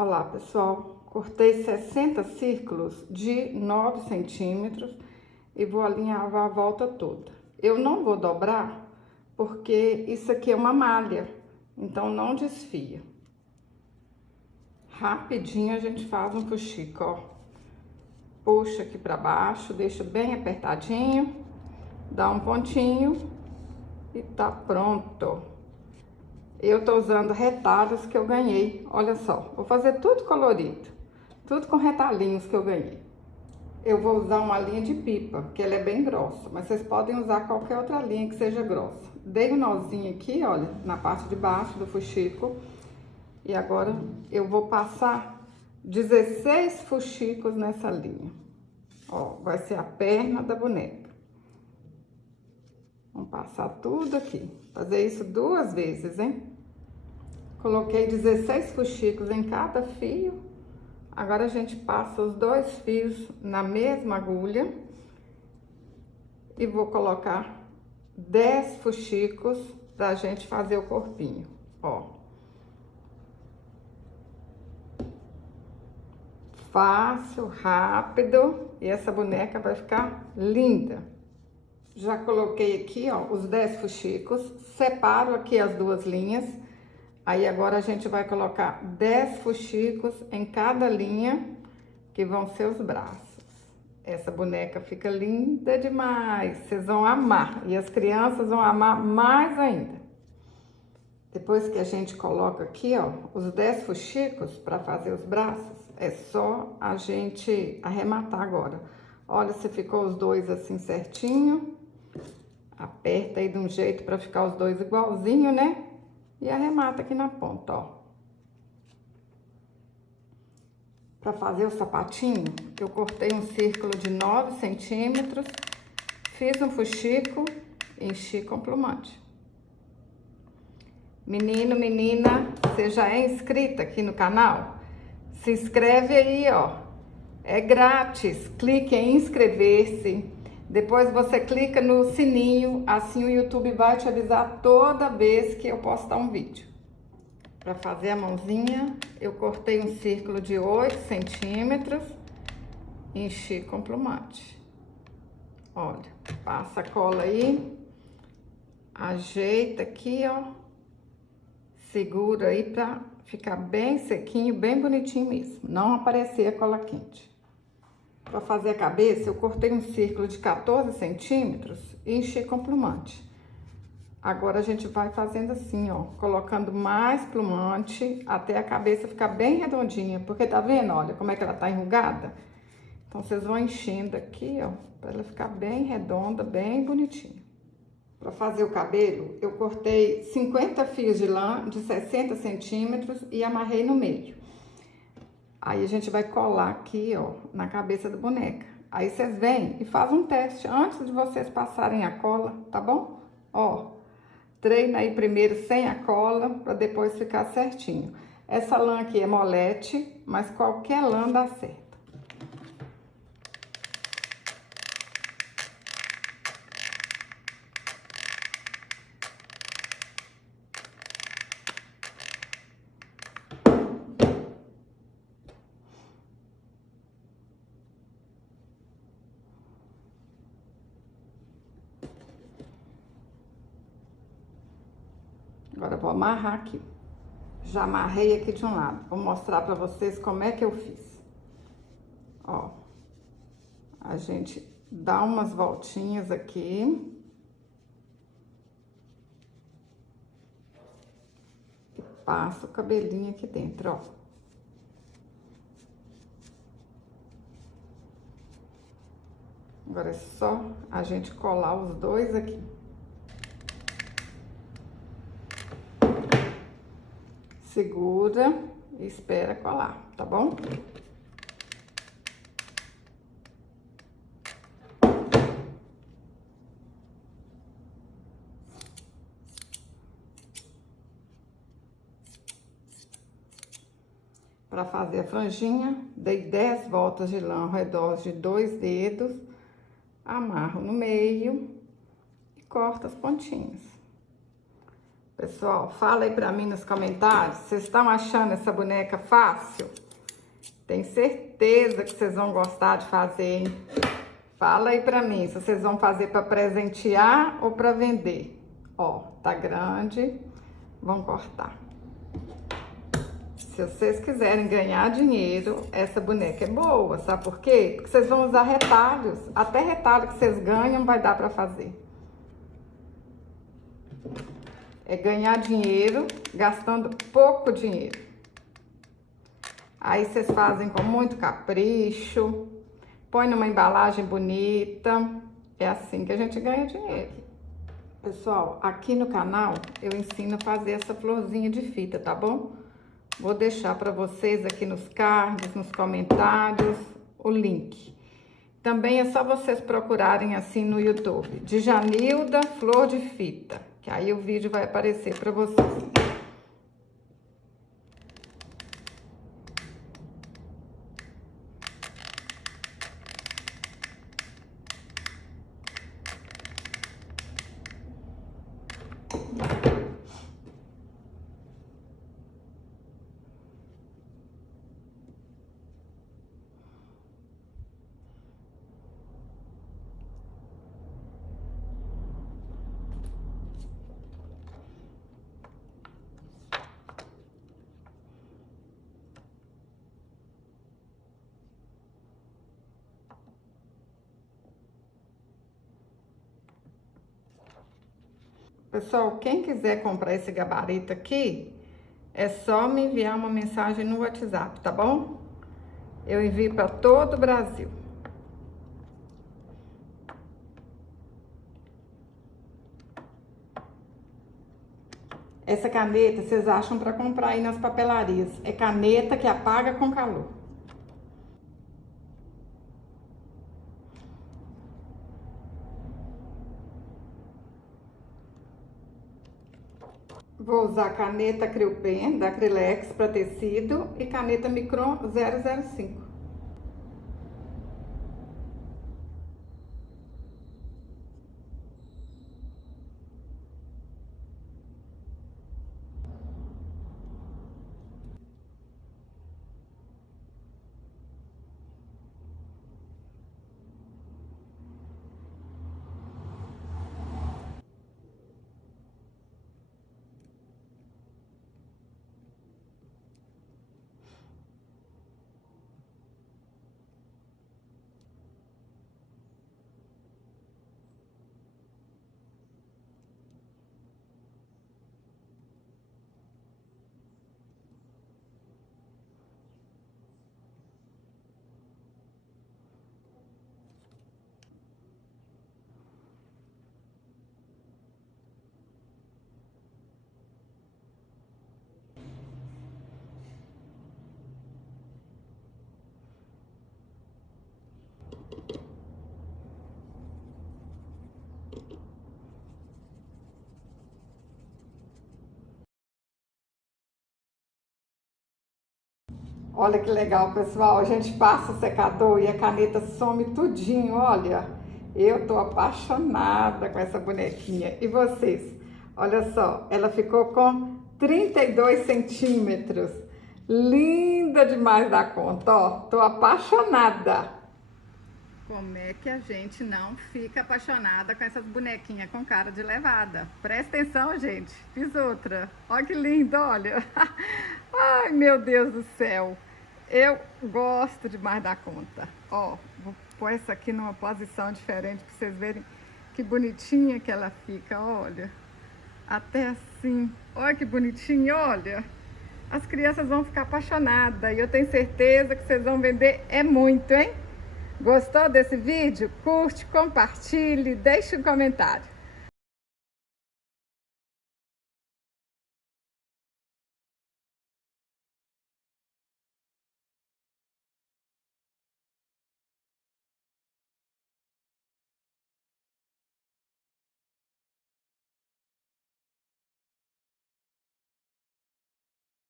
Olá, pessoal, cortei 60 círculos de 9 centímetros e vou alinhar a volta toda. Eu não vou dobrar porque isso aqui é uma malha, então não desfia. Rapidinho a gente faz um fuxico, ó. Puxa aqui pra baixo, deixa bem apertadinho, dá um pontinho e tá pronto. Eu tô usando retalhos que eu ganhei, olha só, vou fazer tudo colorido, tudo com retalhinhos que eu ganhei. Eu vou usar uma linha de pipa, que ela é bem grossa, mas vocês podem usar qualquer outra linha que seja grossa. Dei um nozinho aqui, olha, na parte de baixo do fuxico, e agora eu vou passar 16 fuxicos nessa linha. Ó, vai ser a perna da boneca. Vamos passar tudo aqui. Fazer isso 2 vezes, hein? Coloquei 16 fuxicos em cada fio. Agora a gente passa os 2 fios na mesma agulha. E vou colocar 10 fuxicos pra gente fazer o corpinho, ó. Fácil, rápido. E essa boneca vai ficar linda. Já coloquei aqui, ó, os 10 fuxicos, separo aqui as 2 linhas, aí agora a gente vai colocar 10 fuxicos em cada linha, que vão ser os braços. Essa boneca fica linda demais, vocês vão amar, e as crianças vão amar mais ainda. Depois que a gente coloca aqui, ó, os 10 fuxicos para fazer os braços, é só a gente arrematar agora. Olha se ficou os 2 assim certinho. Aperta aí de um jeito para ficar os 2 igualzinho, né? E arremata aqui na ponta, ó. Para fazer o sapatinho, eu cortei um círculo de 9 centímetros, fiz um fuxico, enchi com plumante. Menino, menina, você já é inscrita aqui no canal? Se inscreve aí, ó. É grátis, clique em inscrever-se. Depois você clica no sininho, assim o YouTube vai te avisar toda vez que eu postar um vídeo. Para fazer a mãozinha, eu cortei um círculo de 8 centímetros, enchi com plumante. Olha, passa a cola aí, ajeita aqui, ó, segura aí para ficar bem sequinho, bem bonitinho mesmo, não aparecer a cola quente. Para fazer a cabeça, eu cortei um círculo de 14 centímetros e enchi com plumante. Agora a gente vai fazendo assim, ó, colocando mais plumante até a cabeça ficar bem redondinha, porque tá vendo, olha, como é que ela tá enrugada? Então, vocês vão enchendo aqui, ó, para ela ficar bem redonda, bem bonitinha. Para fazer o cabelo, eu cortei 50 fios de lã de 60 centímetros e amarrei no meio. Aí a gente vai colar aqui, ó, na cabeça da boneca. Aí vocês vêm e fazem um teste antes de vocês passarem a cola, tá bom? Ó, treina aí primeiro sem a cola, pra depois ficar certinho. Essa lã aqui é molete, mas qualquer lã dá certo. Agora eu vou amarrar aqui. Já amarrei aqui de um lado. Vou mostrar pra vocês como é que eu fiz. Ó. A gente dá umas voltinhas aqui. E passa o cabelinho aqui dentro, ó. Agora é só a gente colar os 2 aqui. Segura e espera colar, tá bom? Para fazer a franjinha, dei 10 voltas de lã ao redor de 2 dedos, amarro no meio e corto as pontinhas. Pessoal, fala aí pra mim nos comentários, vocês estão achando essa boneca fácil? Tenho certeza que vocês vão gostar de fazer, hein? Fala aí pra mim, se vocês vão fazer pra presentear ou pra vender. Ó, tá grande, vão cortar. Se vocês quiserem ganhar dinheiro, essa boneca é boa, sabe por quê? Porque vocês vão usar retalhos, até retalho que vocês ganham vai dar pra fazer. É ganhar dinheiro gastando pouco dinheiro. Aí vocês fazem com muito capricho, põe numa embalagem bonita. É assim que a gente ganha dinheiro. Pessoal, aqui no canal eu ensino a fazer essa florzinha de fita, tá bom? Vou deixar para vocês aqui nos cards, nos comentários, o link. Também é só vocês procurarem assim no YouTube, Djanilda Flor de Fita, que aí o vídeo vai aparecer para vocês. Pessoal, quem quiser comprar esse gabarito aqui, é só me enviar uma mensagem no WhatsApp, tá bom? Eu envio para todo o Brasil. Essa caneta vocês acham para comprar aí nas papelarias. É caneta que apaga com calor. Vou usar caneta Acryl da Acrylex para tecido e caneta Micron 005. Olha que legal, pessoal. A gente passa o secador e a caneta some tudinho, olha. Eu tô apaixonada com essa bonequinha. E vocês? Olha só, ela ficou com 32 centímetros. Linda demais da conta, ó. Tô apaixonada. Como é que a gente não fica apaixonada com essas bonequinhas com cara de levada? Presta atenção, gente. Fiz outra. Olha que linda, olha. Ai, meu Deus do céu. Eu gosto demais da conta. Ó, vou pôr essa aqui numa posição diferente para vocês verem que bonitinha que ela fica, olha. Até assim. Olha que bonitinha, olha. As crianças vão ficar apaixonadas e eu tenho certeza que vocês vão vender muito, hein? Gostou desse vídeo? Curte, compartilhe, deixe um comentário.